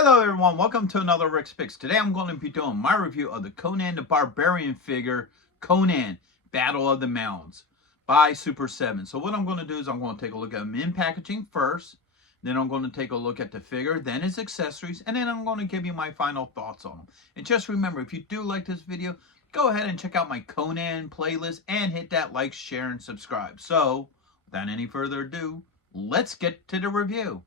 Hello everyone, welcome to another Rick's Picks. Today I'm going to be doing my review of the Conan the Barbarian figure, Conan Battle of the Mounds by Super 7. So what I'm going to do is I'm going to take a look at him in packaging first, then I'm going to take a look at the figure, then his accessories, and then I'm going to give you my final thoughts on him. And just remember, if you do like this video, go ahead and check out my Conan playlist and hit that like, share, and subscribe. So, without any further ado, let's get to the review.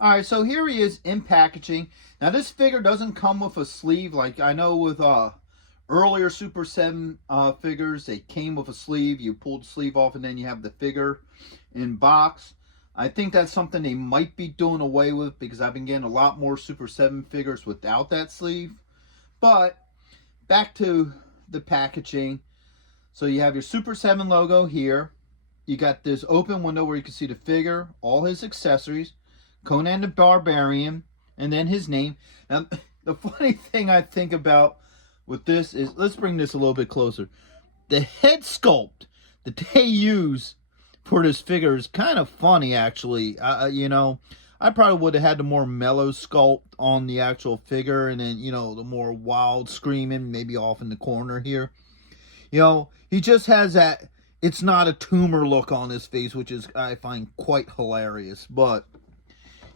Alright, so here he is in packaging. Now this figure doesn't come with a sleeve like I know with earlier Super 7 figures. They came with a sleeve. You pull the sleeve off and then you have the figure in box. I think that's something they might be doing away with because I've been getting a lot more Super 7 figures without that sleeve. But back to the packaging. So you have your Super 7 logo here. You got this open window where you can see the figure, all his accessories, Conan the Barbarian, and then his name. Now, the funny thing I think about with this is, let's bring this a little bit closer. The head sculpt that they use for this figure is kind of funny, actually. You know, I probably would have had the more mellow sculpt on the actual figure, and then, you know, the more wild screaming, maybe off in the corner here. You know, he just has that, it's not a tumor look on his face, which is, I find quite hilarious, but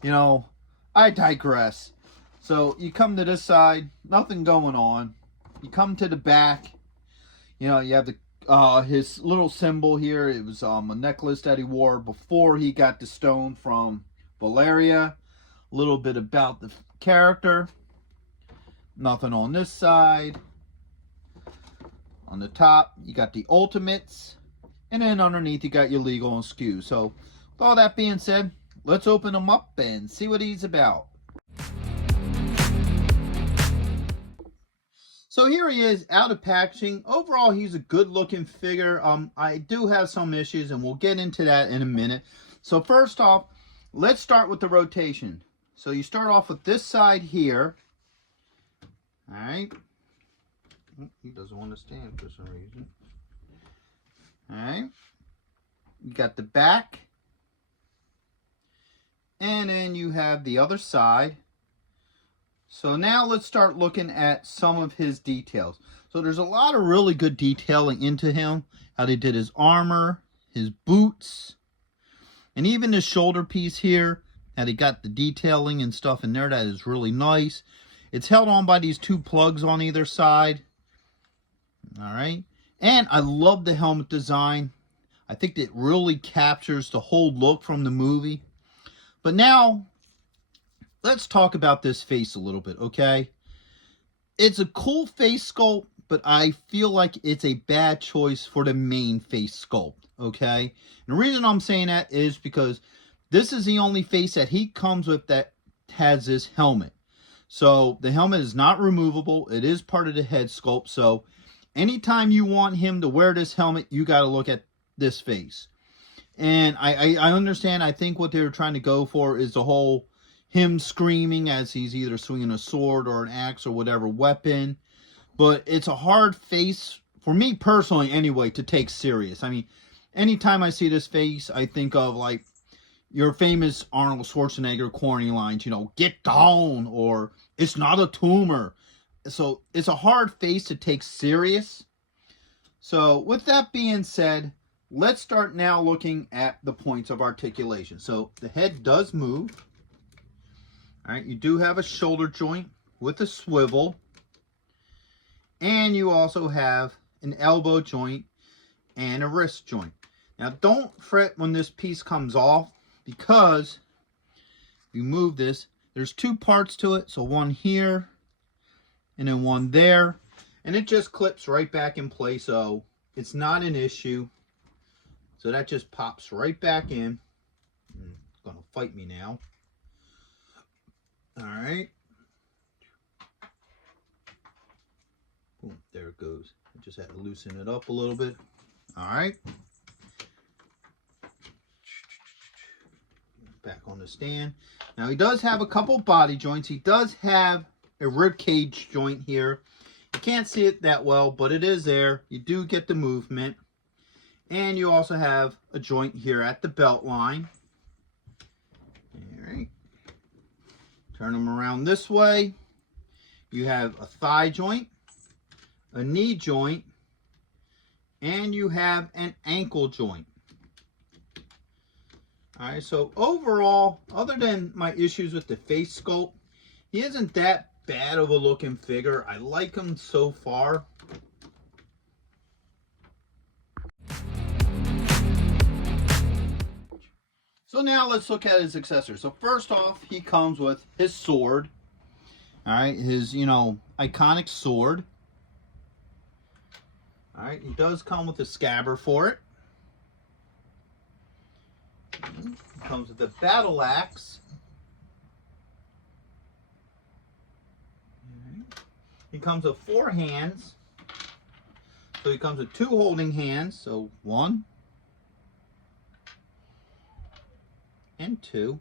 you know, I digress. So you come to this side, nothing going on. You come to the back, you know, you have the his little symbol here. It was a necklace that he wore before he got the stone from Valeria. A little bit about the character. Nothing on this side. On the top, you got the ultimates. And then underneath, you got your legal and SKU. So with all that being said, let's open him up and see what he's about. So here he is out of packaging. Overall, he's a good looking figure. I do have some issues and we'll get into that in a minute. So first off, let's start with the rotation. So you start off with this side here. All right. He doesn't want to stand for some reason. All right. You got the back. And then you have the other side. So now let's start looking at some of his details. So there's a lot of really good detailing into him. How they did his armor, his boots, and even his shoulder piece here. How they got the detailing and stuff in there. That is really nice. It's held on by these two plugs on either side. Alright. And I love the helmet design. I think it really captures the whole look from the movie. But now, let's talk about this face a little bit, okay? It's a cool face sculpt, but I feel like it's a bad choice for the main face sculpt, okay? And the reason I'm saying that is because this is the only face that he comes with that has this helmet. So, the helmet is not removable. It is part of the head sculpt. So, anytime you want him to wear this helmet, you got to look at this face. And I understand, I think what they were trying to go for is the whole him screaming as he's either swinging a sword or an axe or whatever weapon. But it's a hard face, for me personally anyway, to take serious. I mean, anytime I see this face, I think of like your famous Arnold Schwarzenegger corny lines, you know, get down, or it's not a tumor. So it's a hard face to take serious. So with that being said, let's start now looking at the points of articulation. So the head does move. All right, you do have a shoulder joint with a swivel. And you also have an elbow joint and a wrist joint. Now don't fret when this piece comes off, because if you move this, there's two parts to it. So one here and then one there. And it just clips right back in place, so it's not an issue. So that just pops right back in. It's going to fight me now. All right. Boom, there it goes. I just had to loosen it up a little bit. All right. Back on the stand. Now he does have a couple body joints. He does have a rib cage joint here. You can't see it that well, but it is there. You do get the movement. And you also have a joint here at the belt line. Turn them around this way. You have a thigh joint, a knee joint, and you have an ankle joint. Alright, so overall, other than my issues with the face sculpt, he isn't that bad of a looking figure. I like him so far. So now let's look at his accessories. So first off, he comes with his sword. Alright, his, iconic sword. Alright, he does come with a scabbard for it. He comes with a battle axe. He comes with 4 hands. So he comes with 2 holding hands. So 1 and 2.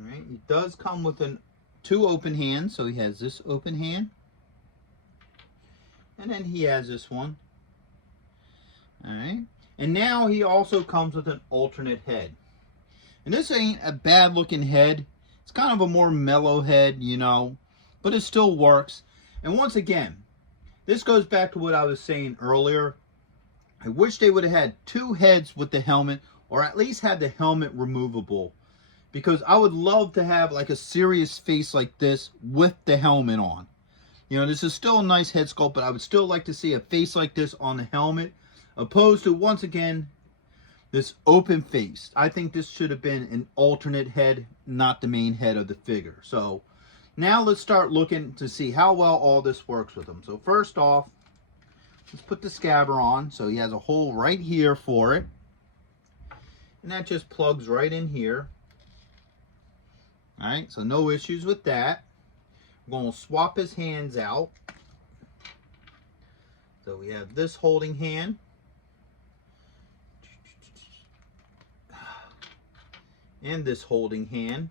Alright, he does come with 2 open hands. So he has this open hand. And then he has this one. Alright. And now he also comes with an alternate head. And this ain't a bad looking head. It's kind of a more mellow head, but it still works. And once again, this goes back to what I was saying earlier. I wish they would have had 2 heads with the helmet, or at least had the helmet removable. Because I would love to have like a serious face like this with the helmet on. This is still a nice head sculpt, but I would still like to see a face like this on the helmet. Opposed to, once again, this open face. I think this should have been an alternate head, not the main head of the figure. So now let's start looking to see how well all this works with him. So first off, let's put the scabbard on. So he has a hole right here for it. And that just plugs right in here. Alright, so no issues with that. We're going to swap his hands out. So we have this holding hand. And this holding hand.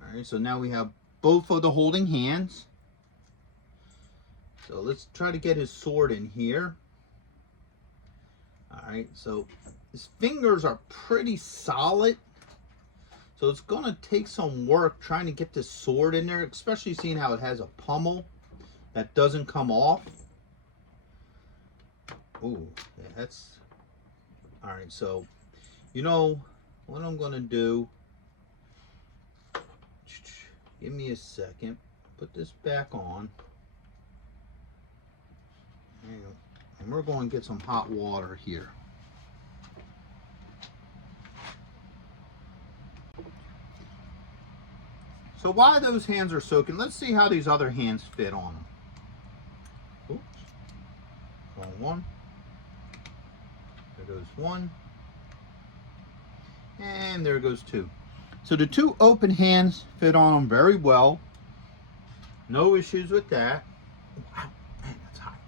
Alright, so now we have both of the holding hands. So let's try to get his sword in here. Alright, so his fingers are pretty solid. So it's going to take some work trying to get this sword in there, especially seeing how it has a pommel that doesn't come off. Ooh, yeah, that's... Alright, so, what I'm going to do, give me a second, put this back on, and we're going to get some hot water here. So while those hands are soaking, let's see how these other hands fit on them. Oops, wrong one. There goes 1. And there goes 2. So the 2 open hands fit on them very well. No issues with that. Wow, man, that's hot.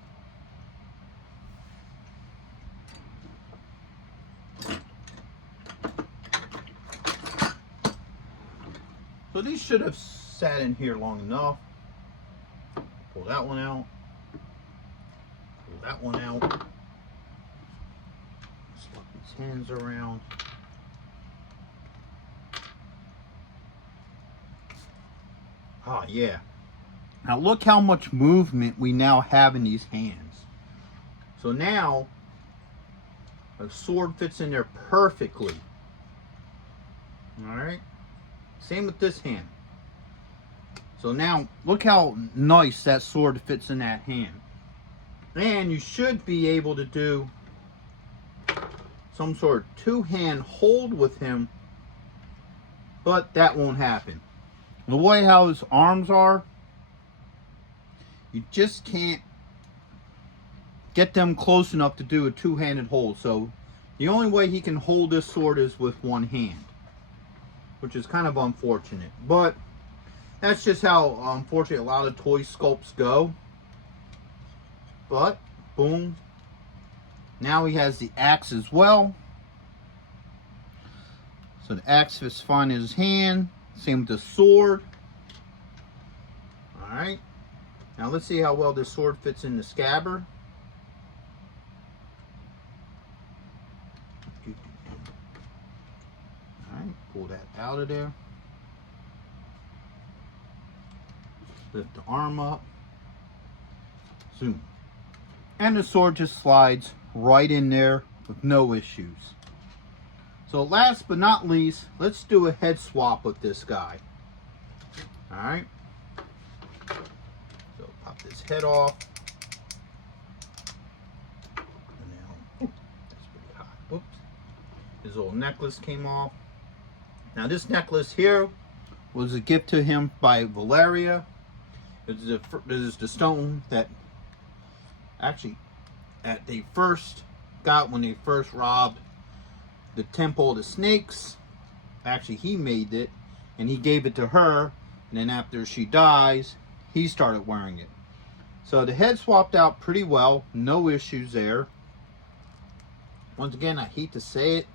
So these should have sat in here long enough. Pull that one out. Pull that one out. Swap these hands around. Oh, yeah. Now look how much movement we now have in these hands. So now, a sword fits in there perfectly. Alright. Same with this hand. So now, look how nice that sword fits in that hand. And you should be able to do some sort of 2-hand hold with him. But that won't happen. The way how his arms are, you just can't get them close enough to do a 2-handed hold. So the only way he can hold this sword is with 1 hand, which is kind of unfortunate. But that's just how, unfortunately, a lot of toy sculpts go. But, boom. Now he has the axe as well. So the axe fits fine in his hand. Same with the sword. Alright. Now let's see how well this sword fits in the scabbard. Alright. Pull that out of there. Lift the arm up. Zoom. And the sword just slides right in there with no issues. So last but not least, let's do a head swap with this guy. Alright. So pop this head off. And now, that's pretty hot. Whoops. His little necklace came off. Now this necklace here was a gift to him by Valeria. This is the stone that actually they first got when they first robbed the Temple of the Snakes. Actually, he made it and he gave it to her, and then after she dies, he started wearing it. So the head swapped out pretty well, no issues there. Once again, I hate to say it,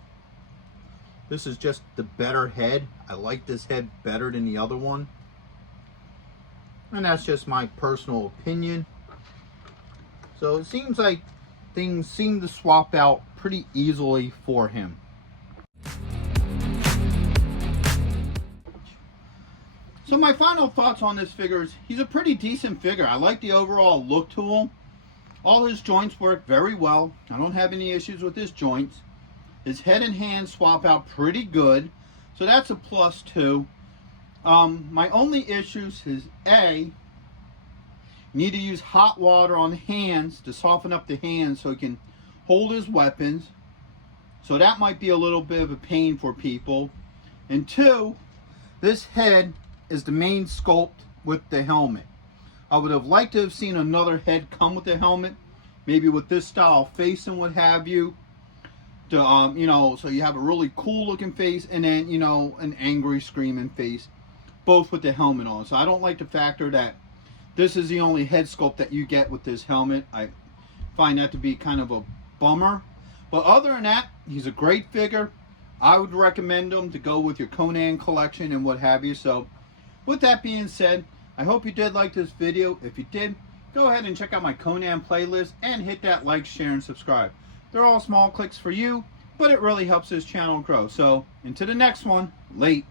this is just the better head. I like this head better than the other one, and that's just my personal opinion. So it seems like things seem to swap out pretty easily for him. So my final thoughts on this figure is he's a pretty decent figure. I like the overall look to him. All his joints work very well. I don't have any issues with his joints. His head and hands swap out pretty good, so that's a plus too. My only issues is you need to use hot water on the hands to soften up the hands so he can hold his weapons. So that might be a little bit of a pain for people. And 2, this head is the main sculpt with the helmet. I would have liked to have seen another head come with the helmet, maybe with this style face and what have you. To, you know, so you have a really cool looking face and then, you know, an angry screaming face, both with the helmet on. So I don't like the factor that this is the only head sculpt that you get with this helmet. I find that to be kind of a bummer. But other than that, he's a great figure. I would recommend him to go with your Conan collection and what have you. So with that being said, I hope you did like this video. If you did, go ahead and check out my Conan playlist and hit that like, share, and subscribe. They're all small clicks for you, but it really helps this channel grow. So until the next one, late.